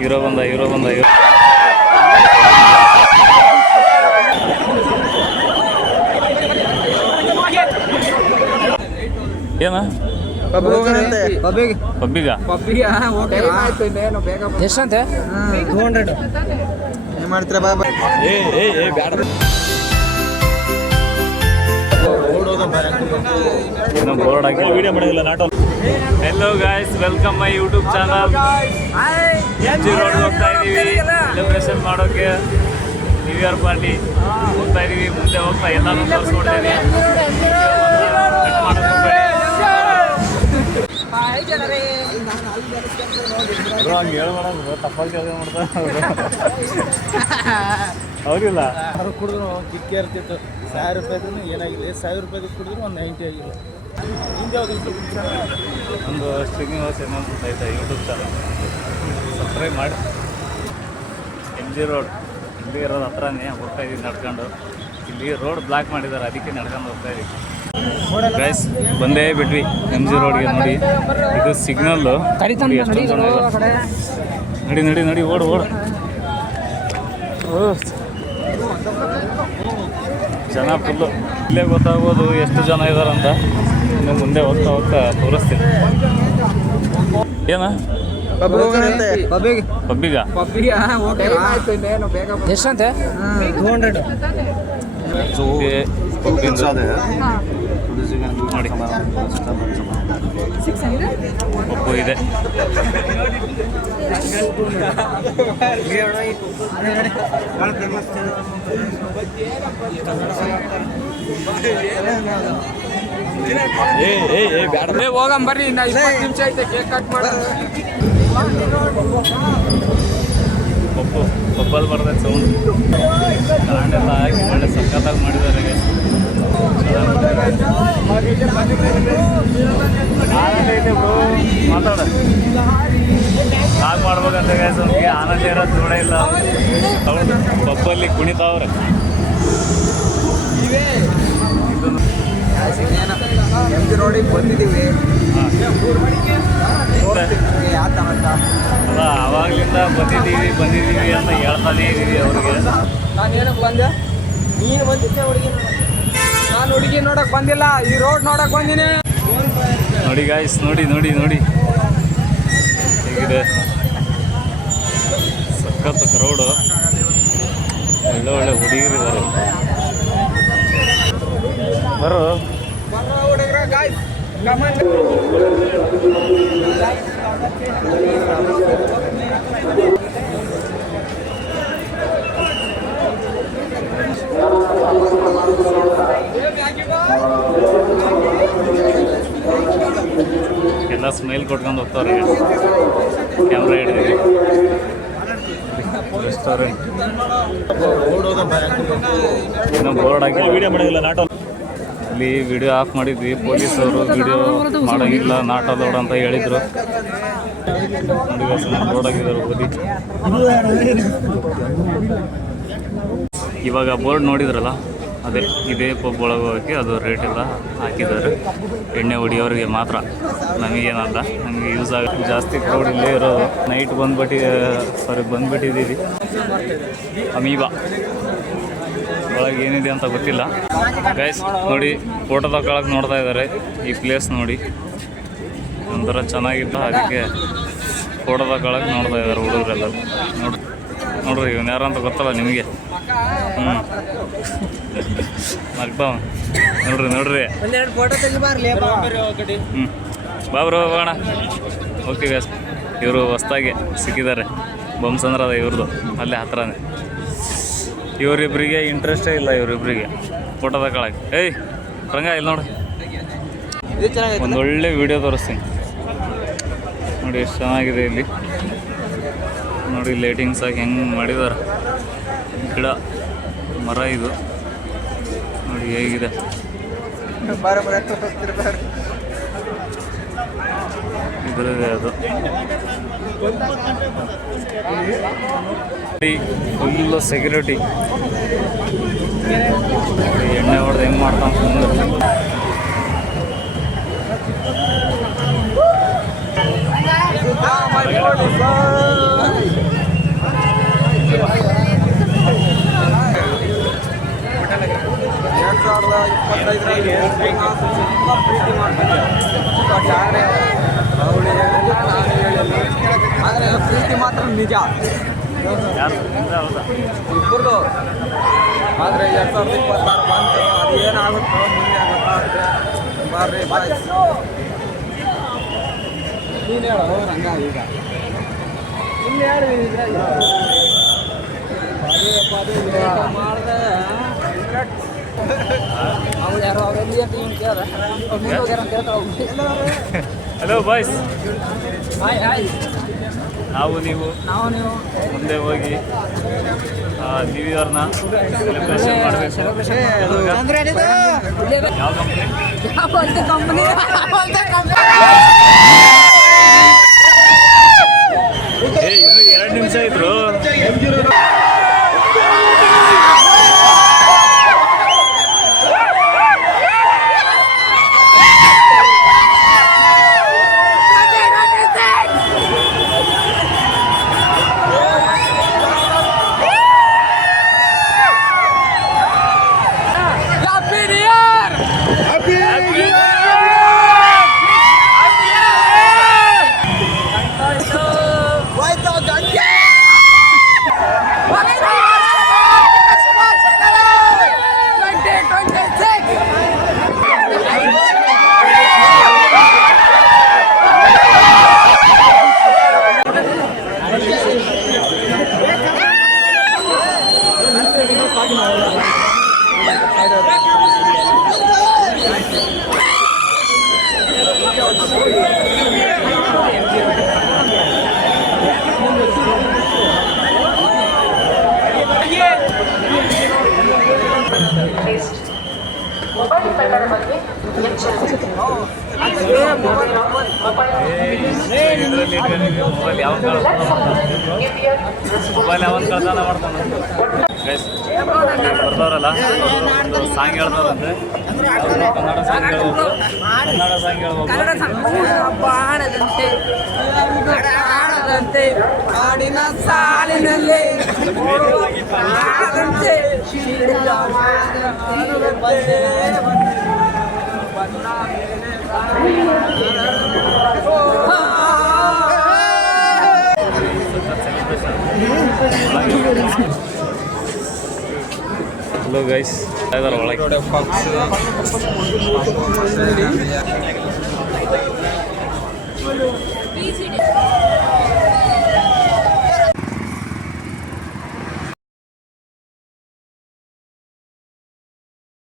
Hero ಬಂದ ಏನ ಪಬ್ಬಿಗ ಎಷ್ಟಂತೆ 200 ಏನು ಮಾಡ್ತೀರಾ ಬಾಬಾ ಇನ್ನೂ ಬೋರ್ಡ್ ಹಾಕಿ ವಿಡಿಯೋ ಮಾಡಿಲ್ಲ ನಾಟೋ. Hello guys, welcome my YouTube channel. MG road ಹೋಗ್ತಾ ಇದ್ದೀವಿ ಸೆಲೆಬ್ರೇಷನ್ ಮಾಡೋಕ್ಕೆ. ನ್ಯೂ ಇಯರ್ ಪಾರ್ಟಿ ಹೋಗ್ತಾ ಇದ್ದೀವಿ. ಮುಂದೆ ಹೋಗ್ತಾ ಎಲ್ಲಾನು ತೋರಿಸ್ಕೊಡ್ತೀವಿ. ಹಂಗೆ ಹೇಳ್ಬೇಡ, ತಪ್ಪಾಗಿ ಕೆಲಸ ಮಾಡ್ತಾರೆ ಅವ್ರಿಲ್ಲ. ಅವ್ರು ಕುಡಿದ್ರು ಕಿಕ್ಕೇ ಇರ್ತಿತ್ತು. 1000 ರೂಪಾಯಿ ಇದ್ರೂ ಏನಾಗಿದೆ, 1000 ರೂಪಾಯಿ ಕುಡಿದ್ರು ಒಂದು 90 ಆಗಿದೆ. ಹಿಂದೆ ಒಂದು ಶ್ರೀನಿವಾಸ ಏನಂತ ಆಯ್ತಾ ಯೂಟ್ಯೂಬ್ ಚಾನಲ್ ಸಬ್ಸ್ಕ್ರೈಬ್ ಮಾಡಿ. MG ರೋಡ್ ಇಲ್ಲಿ ಇರೋದು ಹತ್ರನೇ ಹೋಗ್ತಾ ಇದ್ದೀವಿ ನಡ್ಕೊಂಡು. ಇಲ್ಲಿ ರೋಡ್ ಬ್ಲಾಕ್ ಮಾಡಿದ್ದಾರೆ, ಅದಕ್ಕೆ ನಡ್ಕೊಂಡು ಹೋಗ್ತಾ ಇದ್ದೀವಿ. ಗೈಸ್ ಬಂದೇ ಬಿಟ್ವಿ MG ರೋಡ್ಗೆ. ನೋಡಿ ಇದು ಸಿಗ್ನಲ್ಲು. ಎಷ್ಟು ಜನ ಇದ್ದಾರೆ ನಡಿ ಓಡು ಜನ ಫುಲ್ಲು. ಇಲ್ಲೇ ಗೊತ್ತಾಗ್ಬೋದು ಎಷ್ಟು ಜನ ಇದ್ದಾರಂತ. ಇನ್ನು ಮುಂದೆ ಹೋಗ್ತಾ ತೋರಿಸ್ತೀನಿ. ಏನ ಪಬ್ಬಿಗ ಎಷ್ಟಂತೆ 200 ನೋಡಿ ಒಪ್ಪು ಇದೆ. ಹೋಗಂ ಬರ್ರಿ, 20 ನಿಮಿಷ ಐತೆ ಕೇಕ್ ಕಟ್ ಮಾಡೋದು. ಪಪ್ಪಲ್ಲಿ ಬರ್ತದೆ ಸೌಂಡ್. ಕಾಂಡೆಲ್ಲ ಹಾಕಿ ಒಳ್ಳೆ ಸಖತ್ತಾಗಿ ಮಾಡಿದ್ದಾರೆ. ಮಾತಾಡ ಹಾಗೆ ಮಾಡ್ಬೇಕಂತ ಗೈಸ್. ಅವ್ನಿಗೆ ಆನಂದ ಇರೋದು ದೂರ ಇಲ್ಲ. ಹೌದು, ಪಪ್ಪಲ್ಲಿ ಕುಣಿತಾವ್ರೆ. MG ರೋಡಿಗೆ ಬಂದಿದ್ದೀವಿ. ಅಲ್ಲ, ಅವಾಗಲಿಂದ ಬಂದಿದ್ದೀವಿ ಅಂತ ಹೇಳ್ತಾನೇ ಇದ್ದೀವಿ ಅವ್ರಿಗೆ. ನಾನು ಏನಕ್ಕೆ ಬಂದೆ? ನೀನು ಬಂದಿದ್ದೆ ಹುಡುಗಿ. ನಾನು ಹುಡುಗಿ ನೋಡಕ್ ಬಂದಿಲ್ಲ, ಈ ರೋಡ್ ನೋಡಕ್ ಬಂದಿನಿ. ನೋಡಿ ಗಾಯ್ಸ್, ನೋಡಿ ಹೇಗಿದೆ ಸಖತ್ ಕ್ರೌಡು. ಒಳ್ಳೆ ಹುಡುಗಿರು ಇದ್ದಾರೆ. ಬರೋ ಹುಡುಗರ ಗಾಯ್ಸ್, ಎಲ್ಲ ಸ್ಮೈಲ್ ಕೊಟ್ಕೊಂಡು ಹೋಗ್ತಾವ್ರೆ. ಕ್ಯಾಮ್ರಾ ಹಿಡಿದಿವಿ. ರೆಸ್ಟೋರೆಂಟ್ ಇನ್ನೂ ಬೋರ್ಡ್ ಹಾಕಿ ವಿಡಿಯೋ ಮಾಡಿಲ್ಲ ನಾಟೋ. ಇಲ್ಲಿ ವಿಡಿಯೋ ಆಫ್ ಮಾಡಿದ್ವಿ. ಪೊಲೀಸವರು ವಿಡಿಯೋ ಮಾಡೋಂಗಿಲ್ಲ, ನಾಟ್ ಅಲೌಡ್ ಅಂತ ಹೇಳಿದರು. ನೋಡಿ ಬೋರ್ಡ್ ಹಾಕಿದ್ದಾರೆ ಓದಿ. ಇವಾಗ ಬೋರ್ಡ್ ನೋಡಿದ್ರಲ್ಲ, ಅದೇ ಇದೇ ಪಬ್ ಒಳಗೆ ಹೋಗೋಕ್ಕೆ ಅದು ರೇಟ್ ಎಲ್ಲ ಹಾಕಿದ್ದಾರೆ. ಎಣ್ಣೆ ಹೊಡಿಯೋರಿಗೆ ಮಾತ್ರ, ನಮಗೇನಲ್ಲ, ನಮಗೆ ಯೂಸ್ ಆಗುತ್ತೆ. ಜಾಸ್ತಿ ಕ್ರೌಡ್ ಇಲ್ಲೇ ಇರೋದು. ನೈಟ್ ಬಂದುಬಿಟ್ಟಿದ್ದೀವಿ. ಅಮೀಬಾ ಒಳಗೆ ಏನಿದೆ ಅಂತ ಗೊತ್ತಿಲ್ಲ ಗೈಸ್. ನೋಡಿ ಫೋಟೋ ತಗೊಳಕ್ಕೆ ನೋಡ್ತಾ ಇದ್ದಾರೆ. ಈ ಪ್ಲೇಸ್ ನೋಡಿ ಒಂಥರ ಚೆನ್ನಾಗಿತ್ತು, ಅದಕ್ಕೆ ಫೋಟೋ ತಗೊಳಕ್ಕೆ ನೋಡ್ತಾ ಇದ್ದಾರೆ ಹುಡುಗರೆಲ್ಲ. ನೋಡ್ರಿ ಇವನು ಯಾರು ಅಂತ ಗೊತ್ತಲ್ಲ ನಿಮಗೆ. ನಗ್ತಾವ ನೋಡ್ರಿ. ಬಾಬ್ರು ಹೋಗೋಣ. ಓಕೆ ಗೈಸ್, ಇವರು ಹೊಸ್ದಾಗಿ ಸಿಕ್ಕಿದ್ದಾರೆ. ಬೊಮ್ಮಸಂದ್ರದ ಇವ್ರದ್ದು ಅಲ್ಲೇ ಹತ್ರನೇ. ಇವರಿಬ್ಬರಿಗೆ ಇಂಟ್ರೆಸ್ಟೇ ಇಲ್ಲ, ಇವರಿಬ್ಬರಿಗೆ ಫೋಟೋ ತಗೊಳಕ್ಕೆ. ಏಯ್ ರಂಗ ಇಲ್ಲಿ ನೋಡಿ, ಒಂದೊಳ್ಳೆ ವಿಡಿಯೋ ತೋರಿಸ್ತೀನಿ ನೋಡಿ. ಎಷ್ಟು ಚೆನ್ನಾಗಿದೆ ಇಲ್ಲಿ ನೋಡಿ. ಲೈಟಿಂಗ್ಸ್ ಆಗಿ ಹೆಂಗೆ ಮಾಡಿದ್ದಾರೆ. ಗಿಡ ಮರ ಇದು ನೋಡಿ ಹೇಗಿದೆ. ಇದರದೇ ಅದು ಫುಲ್ಲು ಸೆಕ್ಯೂರಿಟಿ. ಎಣ್ಣೆ ಹೊಡೆದು ಹೆಂಗೆ ಮಾಡ್ತಾನೆ ಸುಮ್ಮನೆ. 2025ರಲ್ಲಿ ತುಂಬ ಪ್ರೀತಿ ಮಾಡ್ತಾರೆ. ಬಟ್ ಆದರೆ ಅವಳು ಹೇಳಿಲ್ಲ, ನಾನು ಹೇಳಿಲ್ಲ. ಆದರೆ ಪ್ರೀತಿ ಮಾತ್ರ ನಿಜ ಯಾರು ಹೌದಾ? ಇಬ್ಬರದು. ಆದರೆ 2026 ಬಂತು, ಅದು ಏನಾಗುತ್ತೋ ಮುಂದೆ ಆಗುತ್ತಾ ಬರ್ರಿ ಬಾಯ್. ನೀನು ಹೇಳೋ ರಂಗ ಈಗ ಇನ್ನು ಯಾರು ಮಾಡಿದೆ ಅವ್ರು ಯಾರೋ ಅವರಲ್ಲಿ ಅಂತ ಏನು ಕೇಳ ಹೋಗ್ಯಾರ ಅಂತ ಹೇಳ್ತಾರೆ. Hello boys, hi hi. ನಾವು ನೀವು ಮುಂದೆ ಹೋಗಿ ನ್ಯೂ ಇಯರ್ನ ಸೆಲೆಬ್ರೇಷನ್ ಮಾಡಬೇಕು. ಯಾವ ಕಂಪ್ನಿ? ಇನ್ನು 2 ನಿಮಿಷ ಇದ್ರು. ಮೊಬೈಲ್ ಯಾವ ಕಳ್ತನ ಮಾಡ್ತಾನೆ ಬರ್ದವ್ರಲ್ಲ, ಒಂದು ಸಾಂಗ್ ಹೇಳ್ದವ್ರಂತೆ. ಕನ್ನಡ ಸಾಂಗ್ ಹೇಳ್ಬೇಕು, ಕನ್ನಡ ಸಾಂಗ್ ಹೇಳ್ಬೇಕು. ಆಡದಂತೆ ಕಾಡಿನ ಸಾಲಿನಲ್ಲಿ ಆಡದಂತೆ ಹಲೋ ಗೈಸ್, ಒಳಗೆ